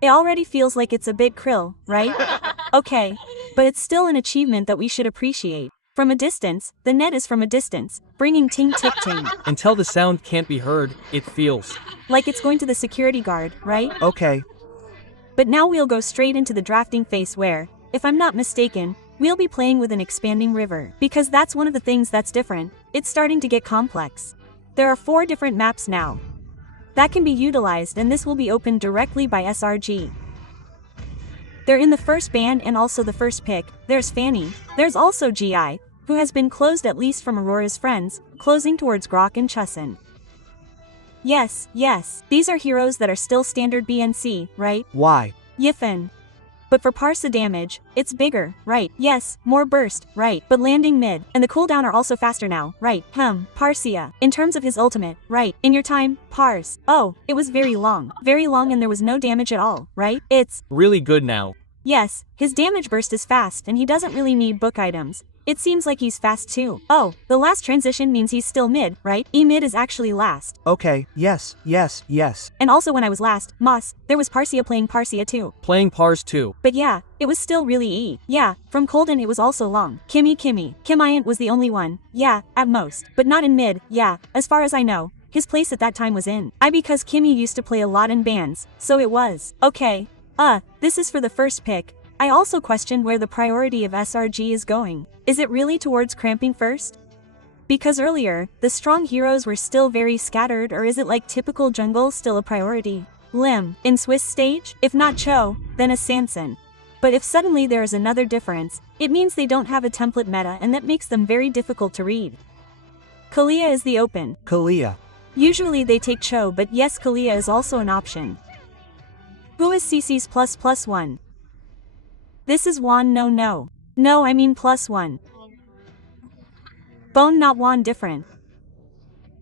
It already feels like it's a bit krill, right? Okay. But it's still an achievement that we should appreciate. From a distance, the net is from a distance, bringing ting-tick-ting. Until the sound can't be heard, it feels like it's going to the security guard, right? Okay. But now we'll go straight into the drafting phase where, if I'm not mistaken, we'll be playing with an expanding river. Because that's one of the things that's different. It's starting to get complex. There are 4 different maps now that can be utilized, and this will be opened directly by SRG. They're in the first band and also the first pick. There's Fanny. There's also GI, who has been closed at least from Aurora's friends, closing towards Grok and Chussin. Yes, these are heroes that are still standard BNC, right? Why? Yiffin. But for parsa damage, it's bigger, right? Yes, more burst, right? But landing mid, and the cooldown are also faster now, right? Parsia. In terms of his ultimate, right? In your time, Pars. Oh, it was very long and there was no damage at all, right? It's really good now. Yes, his damage burst is fast and he doesn't really need book items. It seems like he's fast too. Oh, the last transition means he's still mid, right? E-mid is actually last. Okay, yes. And also when I was last, Moss, there was Parsia playing Parsia too. Playing Pars too. But yeah, it was still really E. Yeah, from Colden it was also long. Kimiant was the only one. Yeah, at most. But not in mid, yeah, as far as I know. His place at that time was in I because Kimmy used to play a lot in bands, so it was. Okay. This is for the first pick. I also questioned where the priority of SRG is going. Is it really towards cramping first? Because earlier, the strong heroes were still very scattered, or is it like typical jungle still a priority? Lim, in Swiss stage? If not Cho, then a Sanson. But if suddenly there is another difference, it means they don't have a template meta and that makes them very difficult to read. Kalia is the open. Kalia. Usually they take Cho, but yes, Kalia is also an option. Who is CC's ++1? This is Juan. No, I mean +1. Bone not Juan different.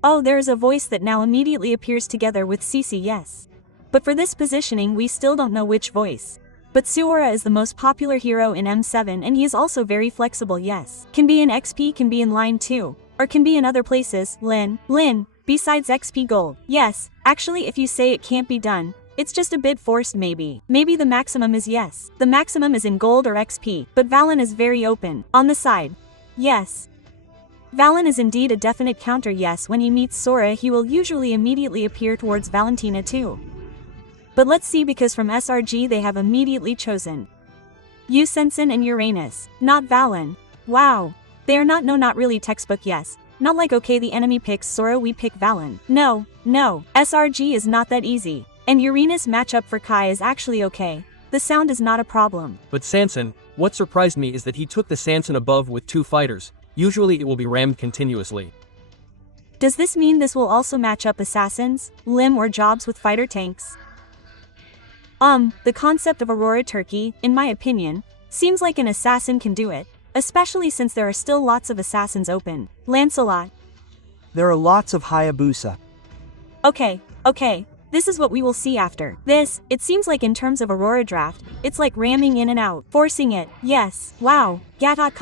Oh, there is a voice that now immediately appears together with CC, yes. But for this positioning we still don't know which voice. But Suora is the most popular hero in M7 and he is also very flexible, yes. Can be in XP, can be in line 2. Or can be in other places, Lin, besides XP gold. Yes, actually if you say it can't be done, it's just a bit forced maybe. Maybe the maximum is yes. The maximum is in gold or XP, but Valen is very open. On the side. Yes. Valen is indeed a definite counter, yes. When he meets Sora he will usually immediately appear towards Valentina too. But let's see, because from SRG they have immediately chosen Usensen and Uranus, not Valen. Wow. They are not really textbook, yes. Not like okay the enemy picks Sora we pick Valen. No. SRG is not that easy. And Uranus matchup for Kai is actually okay. The sound is not a problem. But Sanson, what surprised me is that he took the Sanson above with 2 fighters. Usually it will be rammed continuously. Does this mean this will also match up assassins, Lim or Jobs with fighter tanks? The concept of auroraturkey, in my opinion, seems like an assassin can do it, especially since there are still lots of assassins open. Lancelot. There are lots of Hayabusa. Okay. This is what we will see after this. It seems like in terms of Aurora draft, it's like ramming in and out, forcing it. Yes, wow. Gatot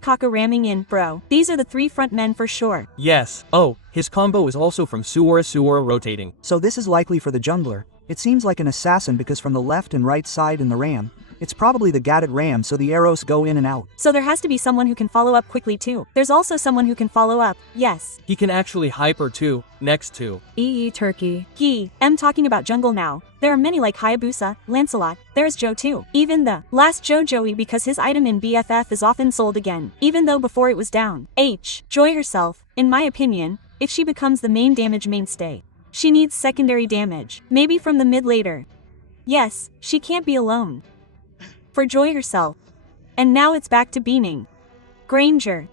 Kaka ramming in, bro. These are the 3 front men for sure. Yes. Oh, his combo is also from Suora rotating. So this is likely for the jungler. It seems like an assassin because from the left and right side in the ram, it's probably the Gatot ram, so the arrows go in and out. So there has to be someone who can follow up quickly too. There's also someone who can follow up, yes. He can actually hyper too, next to Turkey. I'm talking about jungle now. There are many like Hayabusa, Lancelot, there's Joe too. Even the last Joey because his item in BFF is often sold again, even though before it was down. Joy herself, in my opinion, if she becomes the main damage mainstay. She needs secondary damage, maybe from the mid later. Yes, she can't be alone. For Joy herself. And now it's back to Beaning. Granger.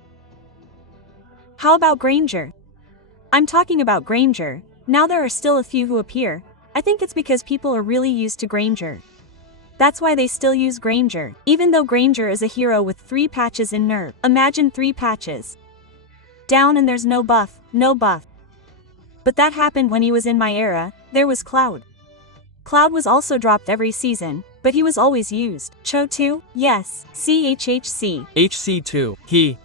How about Granger? I'm talking about Granger. Now there are still a few who appear. I think it's because people are really used to Granger. That's why they still use Granger, even though Granger is a hero with 3 patches in nerf. Imagine 3 patches. Down and there's no buff. But that happened when he was in my era. There was Cloud. Cloud was also dropped every season, but he was always used. Cho too? Yes. CHHC. HC2.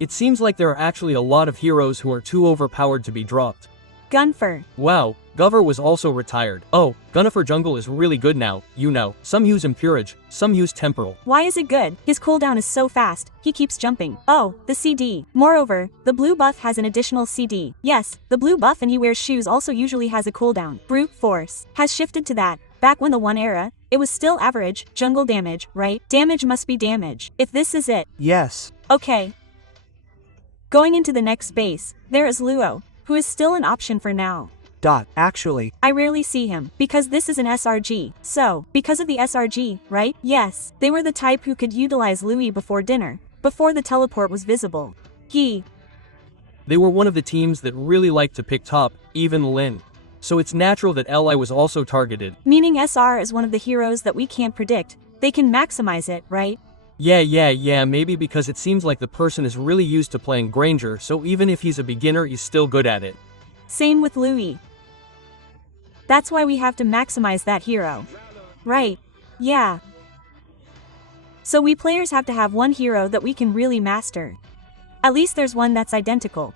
It seems like there are actually a lot of heroes who are too overpowered to be dropped. Gunfer. Wow, Gover was also retired. Oh, Gunnifer jungle is really good now, you know. Some use Impurage, some use Temporal. Why is it good? His cooldown is so fast, he keeps jumping. Oh, the CD. Moreover, the blue buff has an additional CD. Yes, the blue buff and he wears shoes also usually has a cooldown. Brute Force has shifted to that. Back when the 1 era, it was still average, jungle damage, right? Damage must be damage. If this is it. Yes. Okay. Going into the next base, there is Luo, who is still an option for now. Actually, I rarely see him, because this is an SRG. So, because of the SRG, right? Yes, they were the type who could utilize Louis before dinner, before the teleport was visible. They were one of the teams that really liked to pick top, even Lin. So it's natural that Li was also targeted. Meaning SR is one of the heroes that we can't predict. They can maximize it, right? Yeah, maybe because it seems like the person is really used to playing Granger, so even if he's a beginner he's still good at it. Same with Louis. That's why we have to maximize that hero. Right. Yeah. So we players have to have one hero that we can really master. At least there's one that's identical.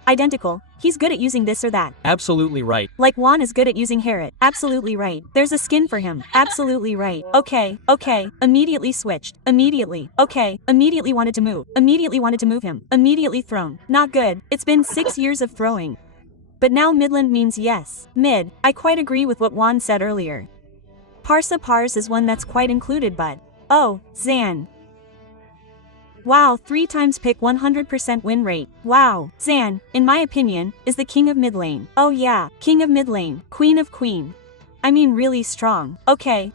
He's good at using this or that. Absolutely right. Like Juan is good at using Harriet. Absolutely right. There's a skin for him. Absolutely right. Okay. Immediately switched. Immediately. Okay. Immediately wanted to move. Immediately wanted to move him. Immediately thrown. Not good. It's been 6 years of throwing. But now Midland means yes. Mid. I quite agree with what Juan said earlier. Parsa Pars is one that's quite included, but... Oh, Zan. Wow, 3 times pick 100% win rate. Wow. Zan, in my opinion, is the king of mid lane. Oh yeah, king of mid lane, queen of queen. I mean really strong. Okay,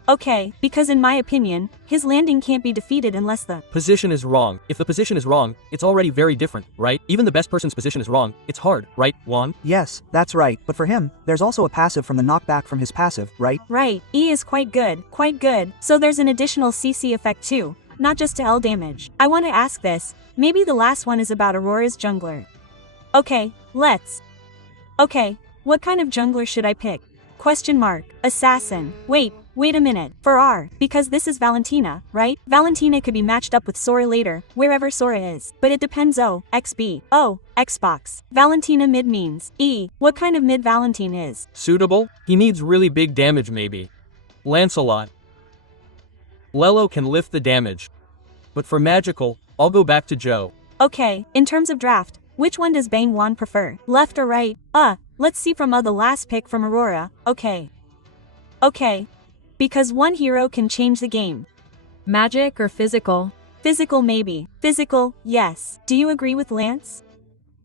because in my opinion, his landing can't be defeated unless the position is wrong. If the position is wrong, it's already very different, right? Even the best person's position is wrong. It's hard, right, Juan? Yes, that's right, but for him, there's also a passive from the knockback from his passive, right? Right, E is quite good. So there's an additional CC effect too. Not just to L damage. I want to ask this, maybe the last one is about Aurora's jungler. Okay, let's. Okay, what kind of jungler should I pick? Question mark. Assassin. Wait a minute. For R, because this is Valentina, right? Valentina could be matched up with Sora later, wherever Sora is. But it depends. XB. Xbox. Valentina mid means. E. What kind of mid Valentine is? Suitable? He needs really big damage maybe. Lancelot. Lelo can lift the damage. But for magical, I'll go back to Joe. Okay, in terms of draft, which one does Bang Wan prefer? Left or right? Let's see from the last pick from Aurora. Okay. Because one hero can change the game. Magic or physical? Physical maybe. Physical, yes. Do you agree with Lance?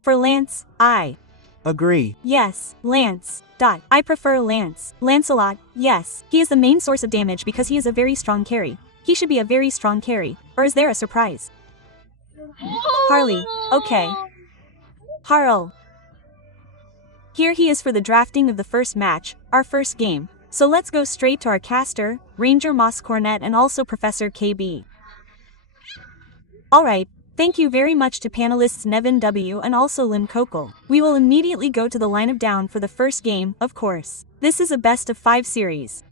For Lance, I agree. Yes, Lance. I prefer Lance. Lancelot, yes. He is the main source of damage because he is a very strong carry. He should be a very strong carry. Or is there a surprise? Harley, okay. Harl. Here he is for the drafting of the first match, our first game. So let's go straight to our caster, Ranger Moss Cornet and also Professor KB. Alright. Thank you very much to panelists Nevin W and also Lim Kokol. We will immediately go to the line of down for the first game, of course. This is a best of 5 series.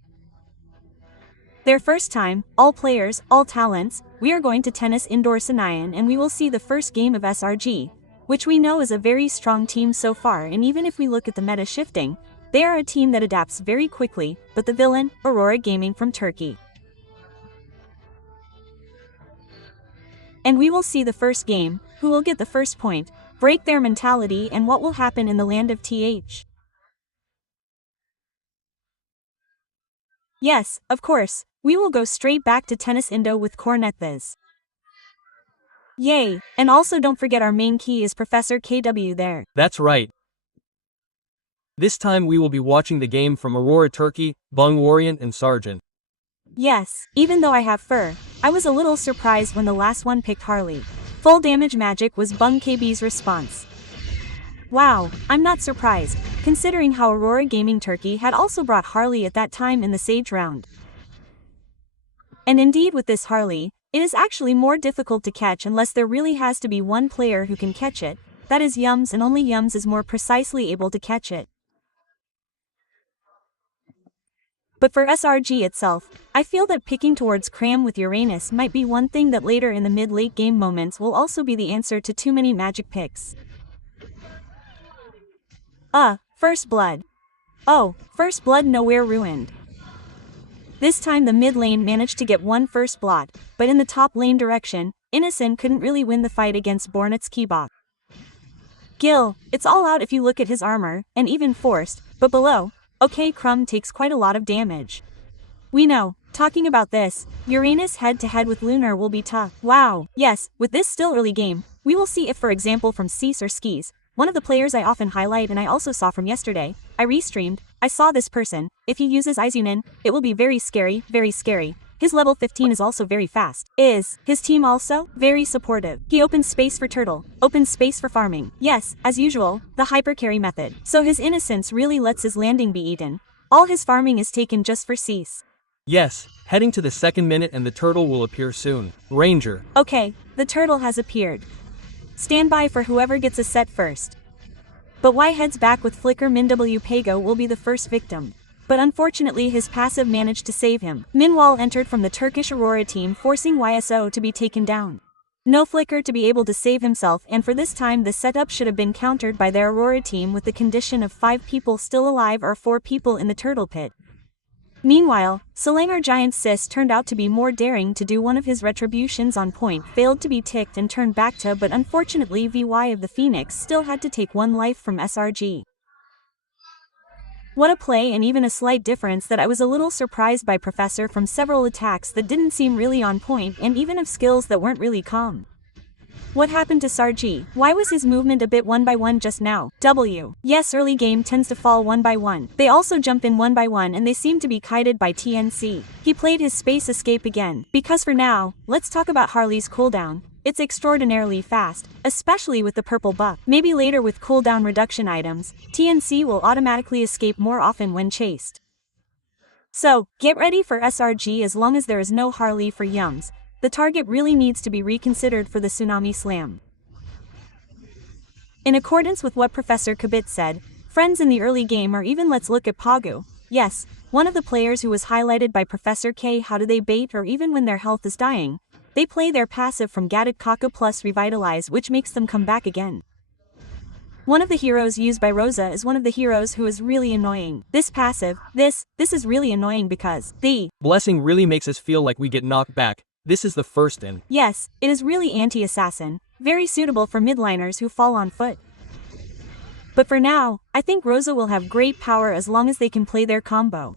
Their first time, all players, all talents, we are going to tennis indoor Sanayan and we will see the first game of SRG, which we know is a very strong team so far, and even if we look at the meta shifting, they are a team that adapts very quickly, but the villain, AURORAgaming from Turkey. And we will see the first game, who will get the first point, break their mentality, and what will happen in the land of TH. Yes, of course, we will go straight back to Tennis Indo with Cornethes. Yay, and also don't forget our main key is Professor KW there. That's right. This time we will be watching the game from auroraturkey, Bung Warriant and Sargent. Yes, even though I have fur, I was a little surprised when the last one picked Harley. Full damage magic was Bung KB's response. Wow, I'm not surprised, considering how AURORAgaming Turkey had also brought Harley at that time in the Sage round. And indeed with this Harley, it is actually more difficult to catch unless there really has to be one player who can catch it, that is Yums, and only Yums is more precisely able to catch it. But for SRG itself, I feel that picking towards Cram with Uranus might be one thing that later in the mid-late game moments will also be the answer to too many magic picks. First Blood. Oh, first blood nowhere ruined. This time the mid lane managed to get one first blood, but in the top lane direction, Innocent couldn't really win the fight against Bornet's Keybox. Gil, it's all out if you look at his armor, and even forced, but below, okay, Crumb takes quite a lot of damage. We know, talking about this, Uranus head-to-head with Lunar will be tough. Wow, yes, with this still early game, we will see if for example from Cease or Skis, one of the players I often highlight and I also saw from yesterday, I restreamed, I saw this person, if he uses Izunin, it will be very scary, very scary. His level 15 is also very fast. Is his team also very supportive? He opens space for turtle, opens space for farming. Yes, as usual, the hyper carry method. So his innocence really lets his landing be eaten. All his farming is taken just for Cease. Yes, heading to the second minute and the turtle will appear soon. Ranger. Okay, the turtle has appeared. Stand by for whoever gets a set first. But Y heads back with Flicker. MinW Pago will be the first victim. But unfortunately his passive managed to save him. Minwal entered from the Turkish Aurora team, forcing YSO to be taken down. No Flicker to be able to save himself, and for this time the setup should have been countered by their Aurora team with the condition of 5 people still alive or 4 people in the turtle pit. Meanwhile, SLG's Sis turned out to be more daring to do one of his retributions on point, failed to be ticked and turned back to, but unfortunately VY of the Phoenix still had to take 1 life from SRG. What a play, and even a slight difference that I was a little surprised by Professor from several attacks that didn't seem really on point and even of skills that weren't really calm. What happened to SRG? Why was his movement a bit 1 by 1 just now? W. Yes, early game tends to fall 1 by 1. They also jump in 1 by 1 and they seem to be kited by TNC. He played his space escape again. Because for now, let's talk about Harley's cooldown. It's extraordinarily fast, especially with the purple buff. Maybe later with cooldown reduction items, TNC will automatically escape more often when chased. So, get ready for SRG. As long as there is no Harley for Yums, the target really needs to be reconsidered for the Tsunami Slam. In accordance with what Professor Kabit said, friends in the early game, or even let's look at Pagu. Yes, one of the players who was highlighted by Professor K. How do they bait, or even when their health is dying? They play their passive from Gadded Kaka plus Revitalize, which makes them come back again. One of the heroes used by Rosa is one of the heroes who is really annoying. This passive, this is really annoying because the Blessing really makes us feel like we get knocked back. This is the first in. Yes, it is really anti-assassin, very suitable for midliners who fall on foot. But for now, I think Rosa will have great power as long as they can play their combo.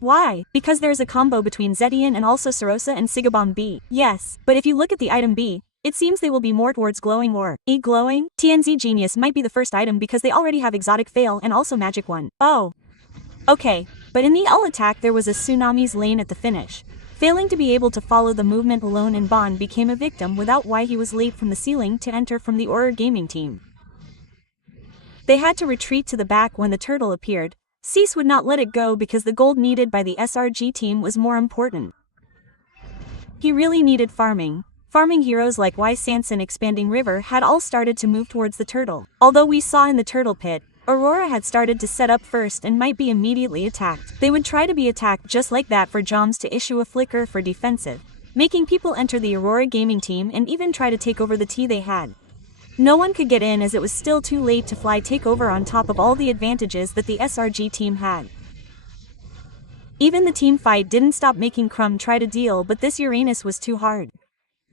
Why? Because there's a combo between Zetian and also Sarosa and Sigabomb B. Yes, but if you look at the item B, it seems they will be more towards glowing or glowing. TNZ Genius might be the first item because they already have Exotic Fail and also Magic One. Oh. Okay, but in the L attack there was a Tsunami's lane at the finish. Failing to be able to follow the movement alone, and Bond became a victim without why he was late from the ceiling to enter from the AUROragaming team. They had to retreat to the back when the turtle appeared. Cease would not let it go because the gold needed by the SRG team was more important. He really needed farming. Farming heroes like Y Sanson Expanding River had all started to move towards the turtle. Although we saw in the turtle pit, Aurora had started to set up first and might be immediately attacked. They would try to be attacked just like that for Joms to issue a flicker for defensive, making people enter the AUROragaming team and even try to take over the T they had. No one could get in as it was still too late to fly takeover on top of all the advantages that the SRG team had. Even the team fight didn't stop making Crumb try to deal, but this Uranus was too hard.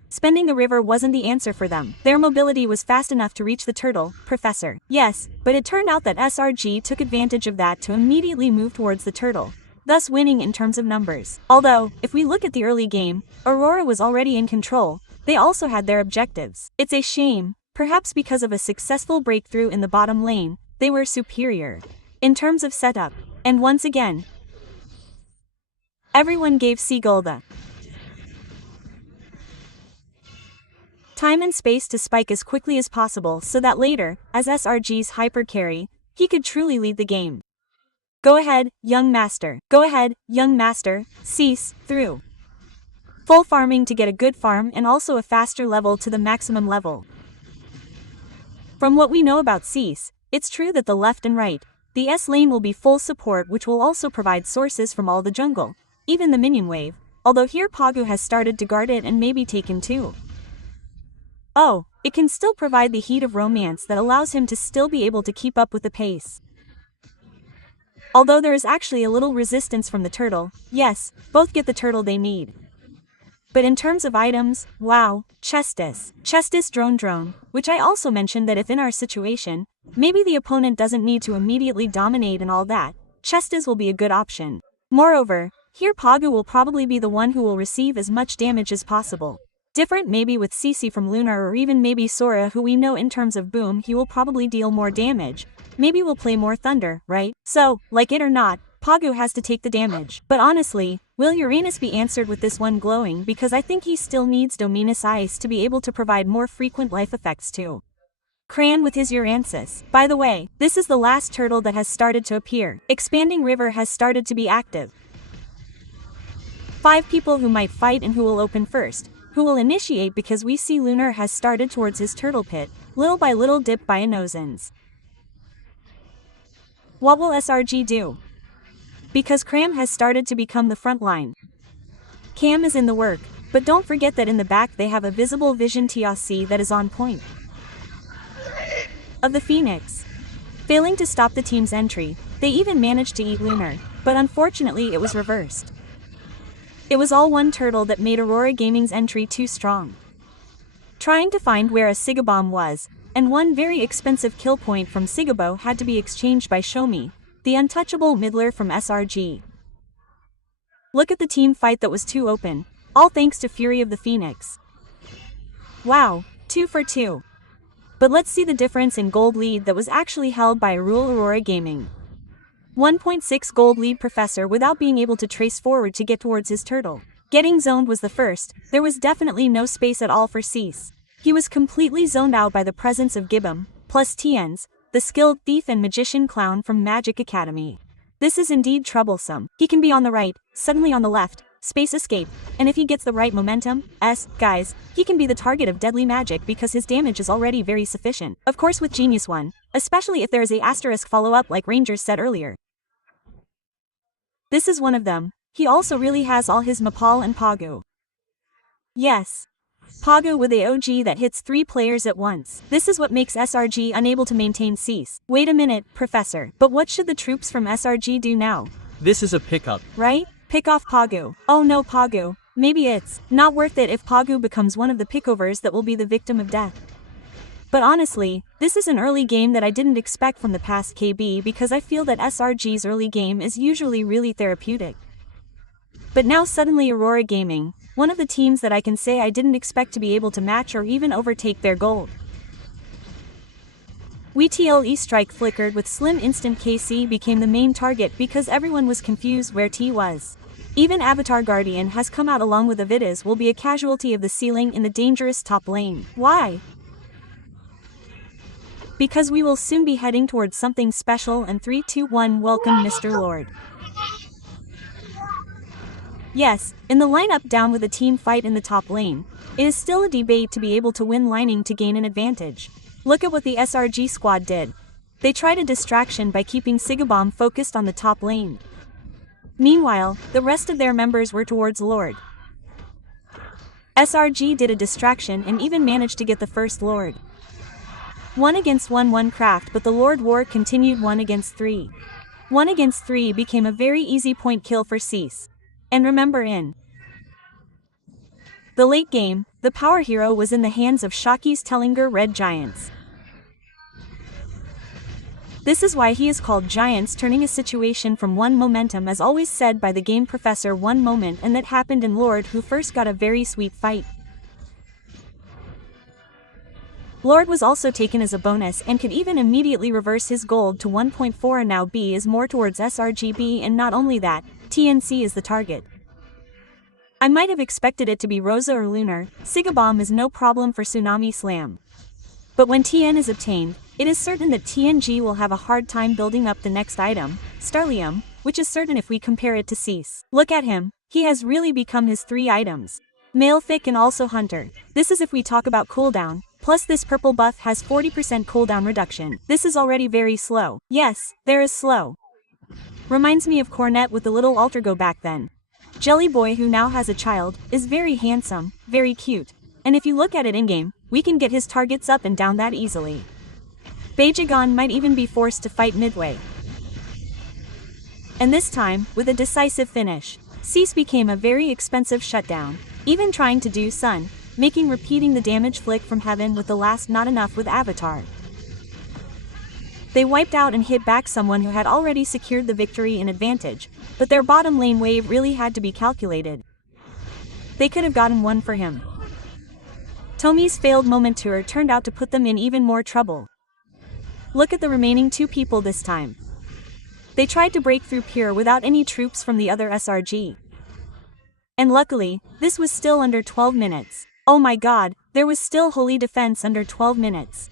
Spending the river wasn't the answer for them. Their mobility was fast enough to reach the turtle, Professor. Yes, but it turned out that SRG took advantage of that to immediately move towards the turtle, thus winning in terms of numbers. Although, if we look at the early game, Aurora was already in control. They also had their objectives. It's a shame. Perhaps because of a successful breakthrough in the bottom lane, they were superior in terms of setup. And once again, everyone gave Seagull the time and space to spike as quickly as possible so that later, as SRG's hyper carry, he could truly lead the game. Go ahead, young master. Go ahead, young master. Cease, through. Full farming to get a good farm and also a faster level to the maximum level. From what we know about Cease, it's true that the left and right, the S lane will be full support, which will also provide sources from all the jungle, even the minion wave, although here Pagu has started to guard it and maybe taken too. Oh, it can still provide the heat of romance that allows him to still be able to keep up with the pace. Although there is actually a little resistance from the turtle, yes, both get the turtle they need. But in terms of items, wow, Chestis drone, which I also mentioned that if in our situation, maybe the opponent doesn't need to immediately dominate and all that, Chestis will be a good option. Moreover, here Pagu will probably be the one who will receive as much damage as possible. Different maybe with Cece from Lunar or even maybe Sora, who we know in terms of boom he will probably deal more damage. Maybe we'll play more Thunder, right? So, like it or not, Pagu has to take the damage. But honestly, will Uranus be answered with this one glowing, because I think he still needs Dominus Ice to be able to provide more frequent life effects too. Cran with his Uranus. By the way, this is the last turtle that has started to appear. Expanding River has started to be active. 5 people who might fight and who will open first. Who will initiate, because we see Lunar has started towards his turtle pit, little by little dip by a nosins. What will SRG do? Because Cram has started to become the front line. Cam is in the work, but don't forget that in the back they have a visible vision TRC that is on point. Of the Phoenix. Failing to stop the team's entry, they even managed to eat Lunar, but unfortunately it was reversed. It was all one turtle that made AURORAgaming's entry too strong. Trying to find where a Sigabomb was, and one very expensive kill point from Sigabo had to be exchanged by Shomi, the untouchable middler from SRG. Look at the team fight that was too open, all thanks to Fury of the Phoenix. Wow, 2 for 2. But let's see the difference in gold lead that was actually held by AURORAgaming. 1.6 gold lead Professor without being able to trace forward to get towards his turtle. Getting zoned was the first, there was definitely no space at all for Cease. He was completely zoned out by the presence of Gibbum, plus Tien's, the skilled thief and magician clown from Magic Academy. This is indeed troublesome. He can be on the right, suddenly on the left, space escape, and if he gets the right momentum, guys, he can be the target of deadly magic because his damage is already very sufficient. Of course with Genius 1, especially if there is a asterisk follow-up like Rangers said earlier. This is one of them. He also really has all his Mapal and Pagu. Yes. Pagu with a OG that hits 3 players at once. This is what makes SRG unable to maintain Cease. Wait a minute, Professor. But what should the troops from SRG do now? This is a pickup. Right? Pick off Pagu. Oh no, Pagu. Maybe it's not worth it if Pagu becomes one of the pickovers that will be the victim of death. But honestly, this is an early game that I didn't expect from the past KB because I feel that SRG's early game is usually really therapeutic. But now suddenly AURORAgaming, one of the teams that I can say I didn't expect to be able to match or even overtake their gold. WTLE strike flickered with Slim instant KC became the main target because everyone was confused where T was. Even Avatar Guardian has come out along with Avidas will be a casualty of the ceiling in the dangerous top lane. Why? Because we will soon be heading towards something special and 3, 2, 1 welcome Mr. Lord. Yes, in the lineup down with a team fight in the top lane, it is still a debate to be able to win lining to gain an advantage. Look at what the SRG squad did. They tried a distraction by keeping Sigabomb focused on the top lane. Meanwhile, the rest of their members were towards Lord. SRG did a distraction and even managed to get the first Lord. 1 against 1 craft, but the Lord War continued 1 against 3. 1 against 3 became a very easy point kill for Cease. And remember in the late game, the power hero was in the hands of Shockey's AURORAGIants. This is why he is called Giants, turning a situation from 1 momentum as always said by the game professor 1 moment, and that happened in Lord who first got a very sweet fight. Lord was also taken as a bonus and could even immediately reverse his gold to 1.4 and now B is more towards SRGB, and not only that, TNC is the target. I might have expected it to be Rosa or Lunar. Sigabomb is no problem for Tsunami Slam. But when TN is obtained, it is certain that TNG will have a hard time building up the next item, Starlium, which is certain if we compare it to Cease. Look at him, he has really become his 3 items. Malefic and also Hunter. This is if we talk about cooldown. Plus this purple buff has 40% cooldown reduction. This is already very slow. Yes, there is slow. Reminds me of Cornet with the little alter go back then. Jelly Boy, who now has a child, is very handsome, very cute. And if you look at it in-game, we can get his targets up and down that easily. Beijigon might even be forced to fight midway. And this time, with a decisive finish, Cease became a very expensive shutdown, even trying to do Sun, making repeating the damage flick from heaven with the last not enough with Avatar. They wiped out and hit back someone who had already secured the victory and advantage, but their bottom lane wave really had to be calculated. They could have gotten one for him. Tomi's failed moment tour turned out to put them in even more trouble. Look at the remaining two people this time. They tried to break through Pure without any troops from the other SRG. And luckily, this was still under 12 minutes. Oh my god, there was still holy defense under 12 minutes.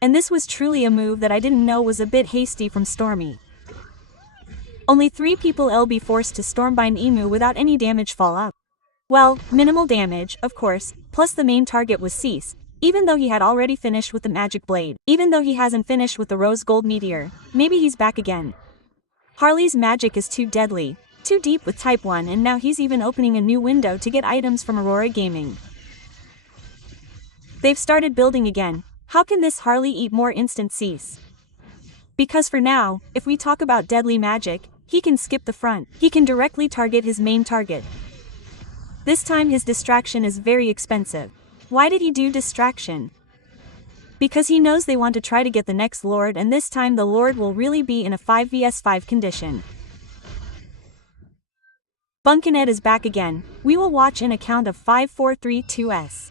And this was truly a move that I didn't know was a bit hasty from Stormy. Only 3 people will be forced to Stormbind Emu without any damage fall up. Well, minimal damage, of course, plus the main target was Cease, even though he had already finished with the Magic Blade. Even though he hasn't finished with the Rose Gold Meteor, maybe he's back again. Harley's magic is too deadly, too deep with Type 1, and now he's even opening a new window to get items from auroragaming. They've started building again. How can this Harley eat more instant Cease? Because for now, if we talk about deadly magic, he can skip the front. He can directly target his main target. This time his distraction is very expensive. Why did he do distraction? Because he knows they want to try to get the next Lord, and this time the Lord will really be in a 5 vs 5 condition. Bunkinhead is back again. We will watch in a count of 5 4 3 2s.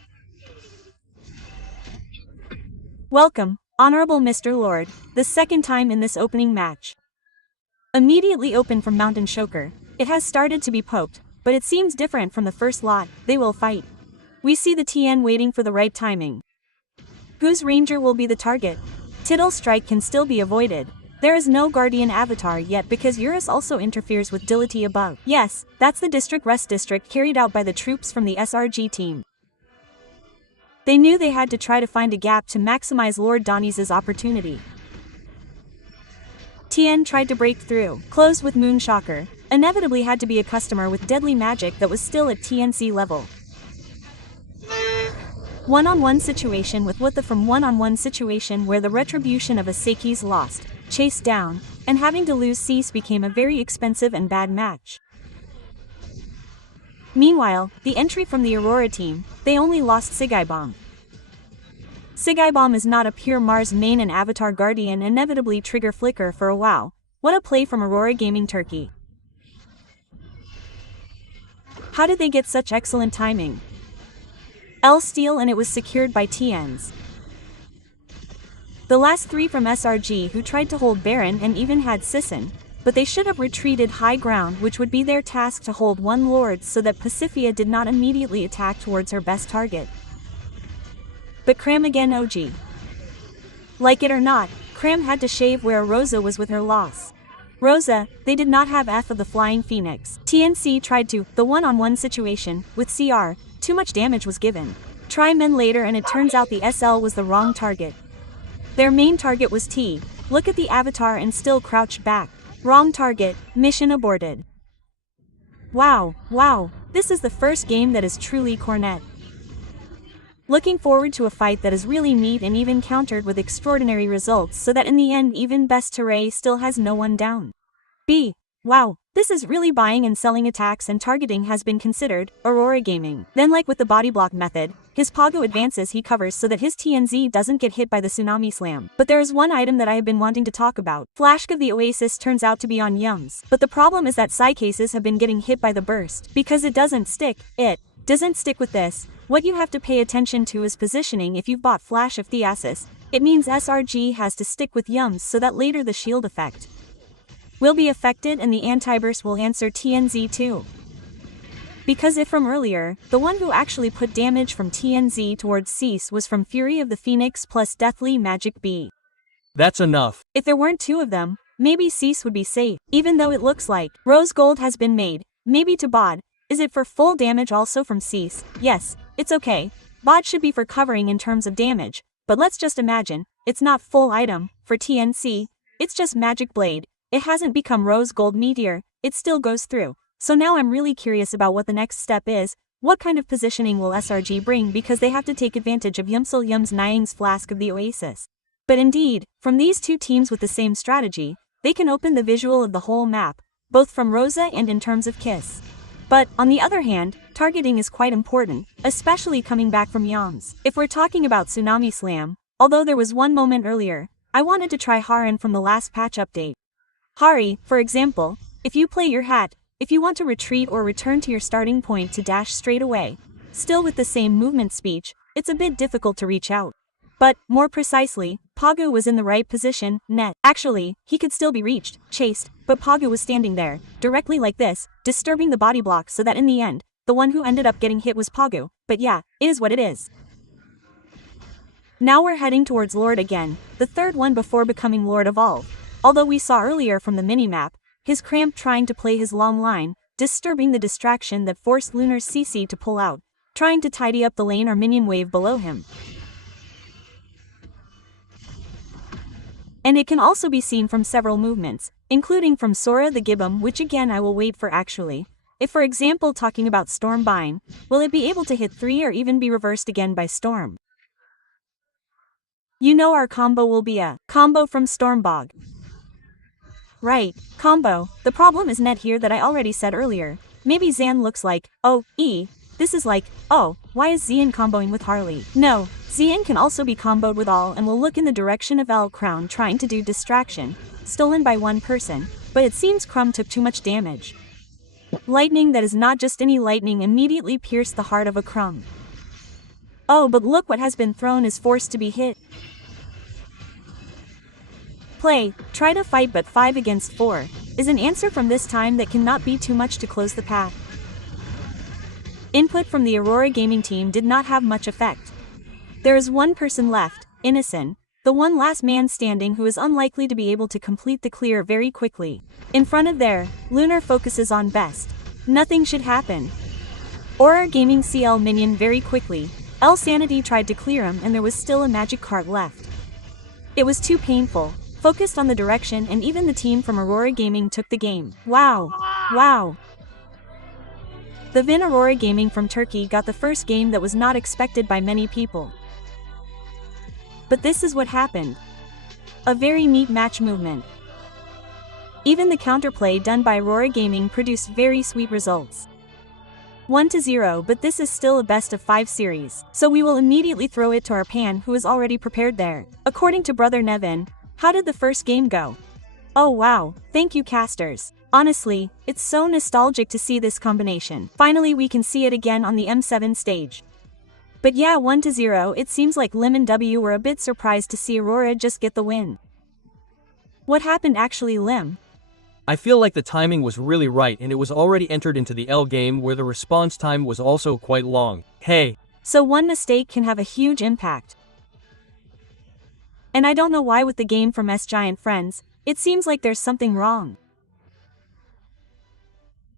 Welcome, Honorable Mr. Lord, the second time in this opening match. Immediately open from Mountain Choker, it has started to be poked, but it seems different from the first lot. They will fight. We see the TN waiting for the right timing. Whose Ranger will be the target? Tittle Strike can still be avoided. There is no Guardian Avatar yet because Eurus also interferes with Dility above. Yes, that's the District Rest District carried out by the troops from the SRG team. They knew they had to try to find a gap to maximize Lord Donnie's opportunity. TN tried to break through, closed with Moonshocker, inevitably had to be a customer with deadly magic that was still at TNC level. One-on-one situation with Wutha from one-on-one situation where the retribution of a Seiki's lost, chased down, and having to lose Cease became a very expensive and bad match. Meanwhile, the entry from the Aurora team, they only lost Sigaibomb. Sigaibomb is not a pure Mars main and Avatar Guardian, inevitably trigger flicker for a while. What a play from auroragaming Turkey. How did they get such excellent timing? L steal and it was secured by TNs. The last 3 from SRG who tried to hold Baron and even had Sisson, but they should have retreated high ground, which would be their task to hold one Lord so that Pacifia did not immediately attack towards her best target. But Cram again OG. Like it or not, Cram had to shave where Rosa was with her loss. Rosa, they did not have F of the Flying Phoenix. TNC tried to, the one-on-one situation, with CR, too much damage was given. Try men later and it turns out the SL was the wrong target. Their main target was T. Look at the Avatar and still crouched back. Wrong target, mission aborted. Wow, this is the first game that is truly cornet. Looking forward to a fight that is really neat and even countered with extraordinary results so that in the end even Best Teray still has no one down. B. Wow, this is really buying and selling attacks and targeting has been considered, auroragaming. Then like with the body block method, his Pogo advances he covers so that his TNZ doesn't get hit by the Tsunami Slam. But there is one item that I have been wanting to talk about. Flashk of the Oasis turns out to be on Yums. But the problem is that Psy cases have been getting hit by the burst. Because it doesn't stick with this. What you have to pay attention to is positioning. If you've bought Flash of Theasis, it means SRG has to stick with Yums so that later the shield effect will be affected and the anti-burst will answer TNZ too. Because if from earlier, the one who actually put damage from TNZ towards Cease was from Fury of the Phoenix plus Deathly Magic B. That's enough. If there weren't 2 of them, maybe Cease would be safe, even though it looks like Rose Gold has been made, maybe to Bod. Is it for full damage also from Cease? Yes, it's okay. Bod should be for covering in terms of damage, but let's just imagine, it's not full item, for TNC, it's just Magic Blade. It hasn't become Rose Gold Meteor, it still goes through. So now I'm really curious about what the next step is. What kind of positioning will SRG bring because they have to take advantage of Yumsul Yums Nying's Flask of the Oasis. But indeed, from these 2 teams with the same strategy, they can open the visual of the whole map, both from Rosa and in terms of kiss. But, on the other hand, targeting is quite important, especially coming back from yams. If we're talking about Tsunami Slam, although there was one moment earlier, I wanted to try Harin from the last patch update. Hari, for example, if you play your hat, if you want to retreat or return to your starting point to dash straight away, still with the same movement speech, it's a bit difficult to reach out. But, more precisely, Pagu was in the right position, net. Actually, he could still be reached, chased, but Pagu was standing there, directly like this, disturbing the body block so that in the end, the one who ended up getting hit was Pagu, but yeah, it is what it is. Now we're heading towards Lord again, the third one before becoming Lord of all. Although we saw earlier from the minimap, his cramp trying to play his long line, disturbing the distraction that forced Lunar's CC to pull out, trying to tidy up the lane or minion wave below him. And it can also be seen from several movements, including from Sora the Gibbum, which again I will wait for actually. If for example talking about Stormbind, will it be able to hit 3 or even be reversed again by Storm? You know our combo will be a combo from Stormbog. Right, combo. The problem is net here that I already said earlier. Maybe Zan looks like, oh, this is like, oh, why is Zian comboing with Harley? No, Zian can also be comboed with all and will look in the direction of L Crown trying to do distraction, stolen by one person, but it seems Crumb took too much damage. Lightning that is not just any lightning immediately pierced the heart of a Crumb. Oh, but look what has been thrown is forced to be hit. Play, try to fight but 5 against 4, is an answer from this time that cannot be too much to close the path. Input from the Aurora Gaming team did not have much effect. There is one person left, Innocent, the one last man standing who is unlikely to be able to complete the clear very quickly. In front of there, Lunar focuses on best. Nothing should happen. Aurora Gaming CL minion very quickly. L Sanity tried to clear him and there was still a magic cart left. It was too painful. Focused on the direction and even the team from Aurora Gaming took the game. Wow. Wow. The Vin Aurora Gaming from Turkey got the first game that was not expected by many people. But this is what happened. A very neat match movement. Even the counterplay done by Aurora Gaming produced very sweet results. 1-0, but this is still a best of 5 series, so we will immediately throw it to our Pan who is already prepared there. According to Brother Nevin, how did the first game go? Oh wow, thank you casters. Honestly, it's so nostalgic to see this combination. Finally we can see it again on the M7 stage. But yeah, 1-0, it seems like Lim and W were a bit surprised to see Aurora just get the win. What happened actually, Lim? I feel like the timing was really right and it was already entered into the L game where the response time was also quite long. Hey. So one mistake can have a huge impact. And I don't know why with the game from S Giant Friends, it seems like there's something wrong.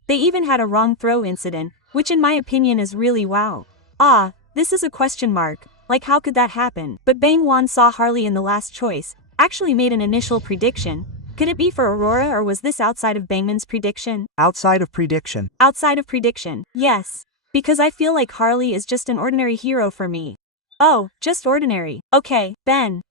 They even had a wrong throw incident, which in my opinion is really wow. Ah, this is a question mark, like how could that happen? But Bang Wan saw Harley in the last choice, actually made an initial prediction. Could it be for Aurora or was this outside of Bangman's prediction? Outside of prediction. Outside of prediction, yes. Because I feel like Harley is just an ordinary hero for me. Oh, just ordinary. Okay, Ben.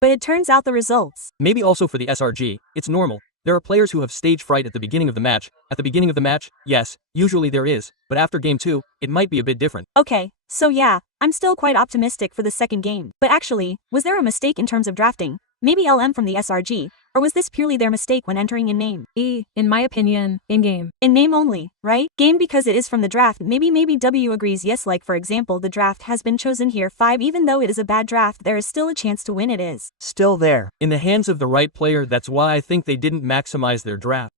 But it turns out the results. Maybe also for the SRG, it's normal. There are players who have stage fright at the beginning of the match. At the beginning of the match, yes, usually there is, but after game 2, it might be a bit different. Okay, so yeah, I'm still quite optimistic for the second game. But actually, was there a mistake in terms of drafting? Maybe LM from the SRG, or was this purely their mistake when entering in name? In my opinion, in-game. In name only, right? Game because it is from the draft, maybe W agrees yes, like for example the draft has been chosen here 5 even though it is a bad draft there is still a chance to win it is. Still there. In the hands of the right player, that's why I think they didn't maximize their draft.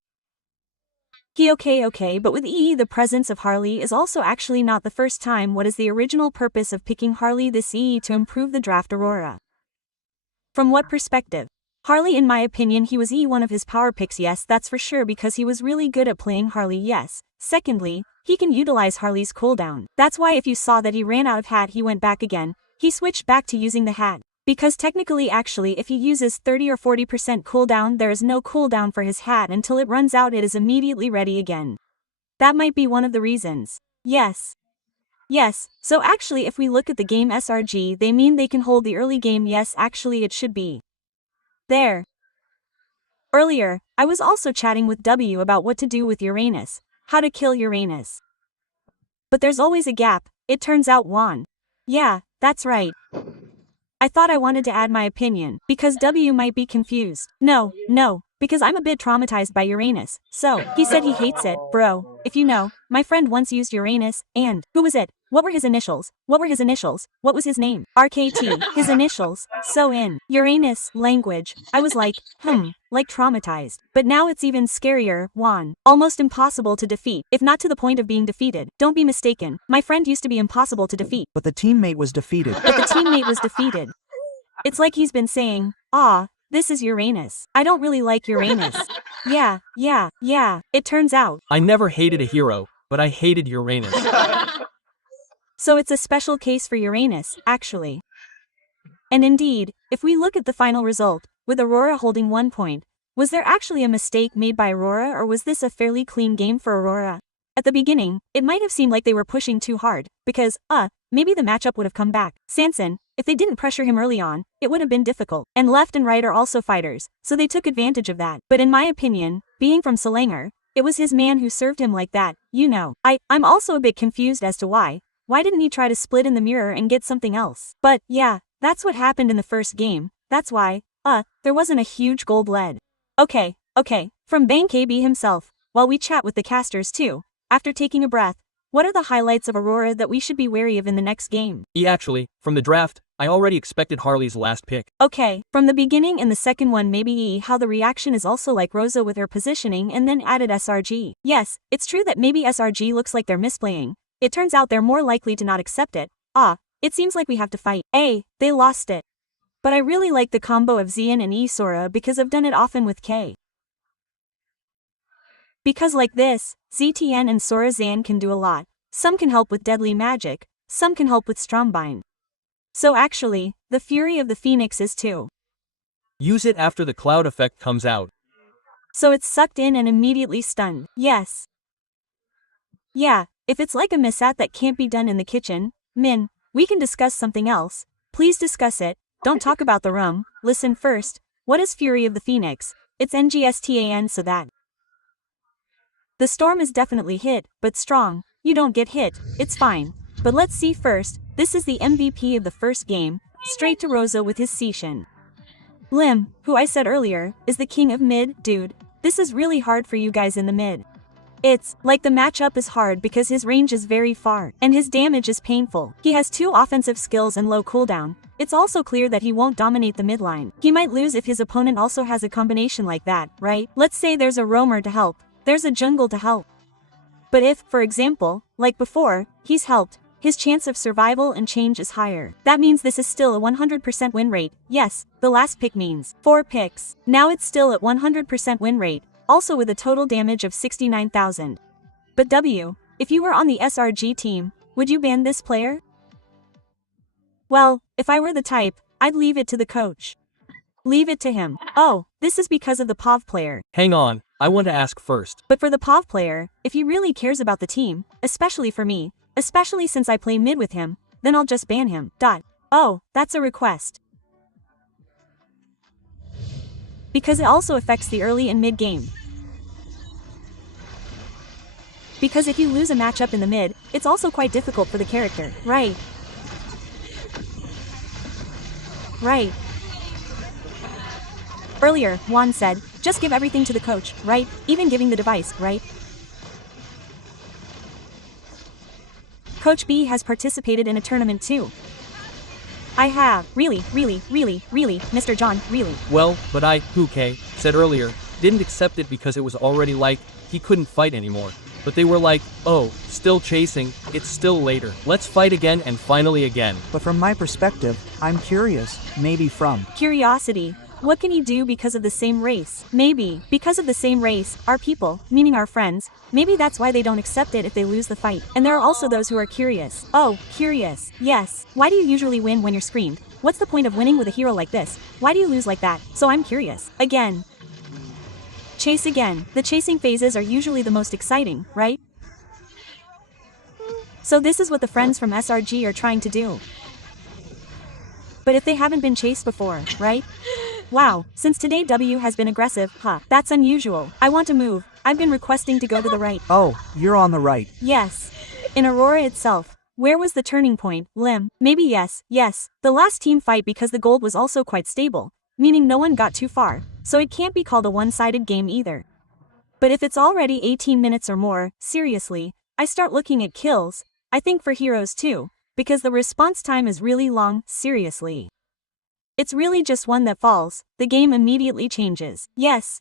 Okay, but with EE the presence of Harley is also actually not the first time. What is the original purpose of picking Harley this EE to improve the draft Aurora? From what perspective? Harley in my opinion he was one of his power picks yes that's for sure because he was really good at playing Harley yes. Secondly, he can utilize Harley's cooldown. That's why if you saw that he ran out of hat he went back again, he switched back to using the hat. Because technically actually if he uses 30 or 40% cooldown there is no cooldown for his hat until it runs out it is immediately ready again. That might be one of the reasons. Yes, so actually if we look at the game SRG they mean they can hold the early game yes actually it should be. There. Earlier, I was also chatting with W about what to do with Uranus, how to kill Uranus. But there's always a gap, it turns out Juan. Yeah, that's right. I thought I wanted to add my opinion, because W might be confused. No, because I'm a bit traumatized by Uranus, so, he said he hates it, bro, if you know, my friend once used Uranus, and, who was it? What were his initials? What was his name? RKT, his initials, so in Uranus language, I was like traumatized. But now it's even scarier, Juan. Almost impossible to defeat, if not to the point of being defeated. Don't be mistaken, my friend used to be impossible to defeat. But the teammate was defeated. It's like he's been saying, this is Uranus. I don't really like Uranus. Yeah, it turns out. I never hated a hero, but I hated Uranus. So it's a special case for Uranus, actually. And indeed, if we look at the final result, with Aurora holding 1 point, was there actually a mistake made by Aurora, or was this a fairly clean game for Aurora? At the beginning, it might have seemed like they were pushing too hard, because, maybe the matchup would have come back. Sanson, if they didn't pressure him early on, it would have been difficult. And left and right are also fighters, so they took advantage of that. But in my opinion, being from Selangor, it was his man who served him like that, you know. I'm also a bit confused as to why. Why didn't he try to split in the mirror and get something else? But, yeah, that's what happened in the first game, that's why, there wasn't a huge gold lead. Okay, from Bang KB himself, while we chat with the casters too, after taking a breath, what are the highlights of Aurora that we should be wary of in the next game? Actually, from the draft, I already expected Harley's last pick. Okay, from the beginning and the second one maybe how the reaction is also like Rosa with her positioning and then added SRG. Yes, it's true that maybe SRG looks like they're misplaying. It turns out they're more likely to not accept it. It seems like we have to fight. They lost it. But I really like the combo of Zian and Sora because I've done it often with K. Because like this, ZTN and Sora Zan can do a lot. Some can help with deadly magic, some can help with Strombine. So actually, the Fury of the Phoenix is too. Use it after the cloud effect comes out. So it's sucked in and immediately stunned. Yes. Yeah, if it's like a mishap that can't be done in the kitchen, Min, we can discuss something else. Please discuss it, don't talk about the room, listen first. What is Fury of the Phoenix? It's NGSTAN so that. The storm is definitely hit, but strong. You don't get hit, it's fine. But let's see first, this is the MVP of the first game, straight to Rosa with his Seishin. Lim, who I said earlier, is the king of mid, dude. This is really hard for you guys in the mid. It's like the matchup is hard because his range is very far, and his damage is painful. He has 2 offensive skills and low cooldown. It's also clear that he won't dominate the midline. He might lose if his opponent also has a combination like that, right? Let's say there's a roamer to help, there's a jungle to help. But if, for example, like before, he's helped, his chance of survival and change is higher. That means this is still a 100% win rate. Yes, the last pick means 4 picks. Now it's still at 100% win rate, also with a total damage of 69,000. But W, if you were on the SRG team, would you ban this player? Well, if I were the type, I'd leave it to the coach. Leave it to him. Oh, this is because of the POV player. Hang on, I want to ask first. But for the POV player, if he really cares about the team, especially for me, especially since I play mid with him, then I'll just ban him. Oh, that's a request. Because it also affects the early and mid game. Because if you lose a matchup in the mid, it's also quite difficult for the character, right? Earlier, Juan said, just give everything to the coach, right? Even giving the device, right? Coach B has participated in a tournament too. I have. Really, Mr. John, really. Well, but I, who K, said earlier, didn't accept it because it was already like, he couldn't fight anymore. But they were like, oh, still chasing, it's still later. Let's fight again and finally again. But from my perspective, I'm curious, maybe from curiosity. What can he do because of the same race? Maybe, because of the same race, our people, meaning our friends, maybe that's why they don't accept it if they lose the fight. And there are also those who are curious. Oh, curious, yes. Why do you usually win when you're screamed? What's the point of winning with a hero like this? Why do you lose like that? So I'm curious. Again. Chase again. The chasing phases are usually the most exciting, right? So this is what the friends from SRG are trying to do. But if they haven't been chased before, right? Wow, since today W has been aggressive, huh? That's unusual. I want to move. I've been requesting to go to the right. Oh, you're on the right. Yes. In Aurora itself, where was the turning point? Lim. Maybe yes. The last team fight because the gold was also quite stable, meaning no one got too far, so it can't be called a one-sided game either. But if it's already 18 minutes or more, seriously, I start looking at kills, I think for heroes too, because the response time is really long, seriously. It's really just one that falls, the game immediately changes. Yes,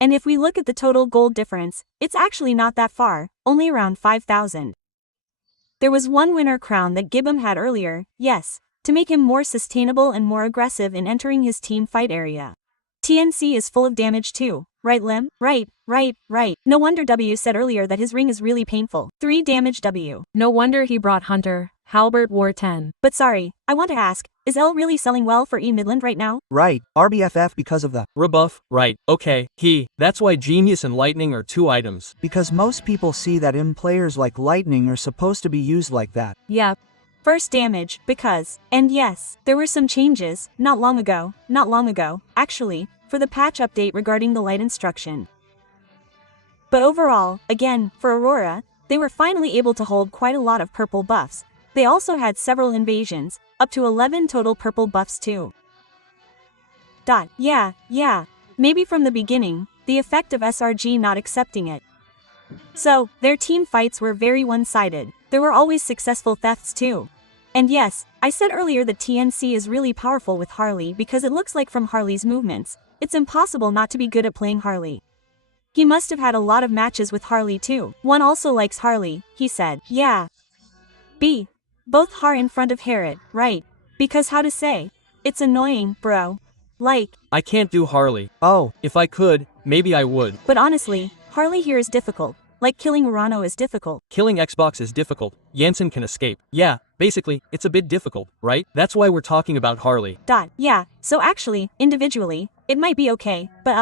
and if we look at the total gold difference, it's actually not that far, only around 5,000. There was one winner crown that Gibbon had earlier, yes, to make him more sustainable and more aggressive in entering his team fight area. TNC is full of damage too, right Lim? Right. No wonder W said earlier that his ring is really painful. 3 damage W. No wonder he brought Hunter. Halbert wore 10. But sorry, I want to ask, is L really selling well for E Midland right now? Right, RBFF because of the Rebuff, right, okay, that's why Genius and Lightning are 2 items. because most people see that M players like Lightning are supposed to be used like that. Yep. First damage, because, and yes, there were some changes, not long ago, actually, for the patch update regarding the light instruction. But overall, again, for Aurora, they were finally able to hold quite a lot of purple buffs. They also had several invasions, up to 11 total purple buffs too. Yeah, maybe from the beginning, the effect of SRG not accepting it. So, their team fights were very one-sided. There were always successful thefts too. And yes, I said earlier that TNC is really powerful with Harley because it looks like from Harley's movements, it's impossible not to be good at playing Harley. He must have had a lot of matches with Harley too. One also likes Harley, he said. Yeah. B. Both Har in front of Harriet, right? Because how to say? It's annoying, bro. Like. I can't do Harley. Oh, If I could, maybe I would. But honestly, Harley here is difficult. Like killing Urano is difficult. Killing Xbox is difficult. Jansen can escape. Yeah, basically, it's a bit difficult, right? That's why we're talking about Harley. Yeah, so actually, individually, it might be okay, but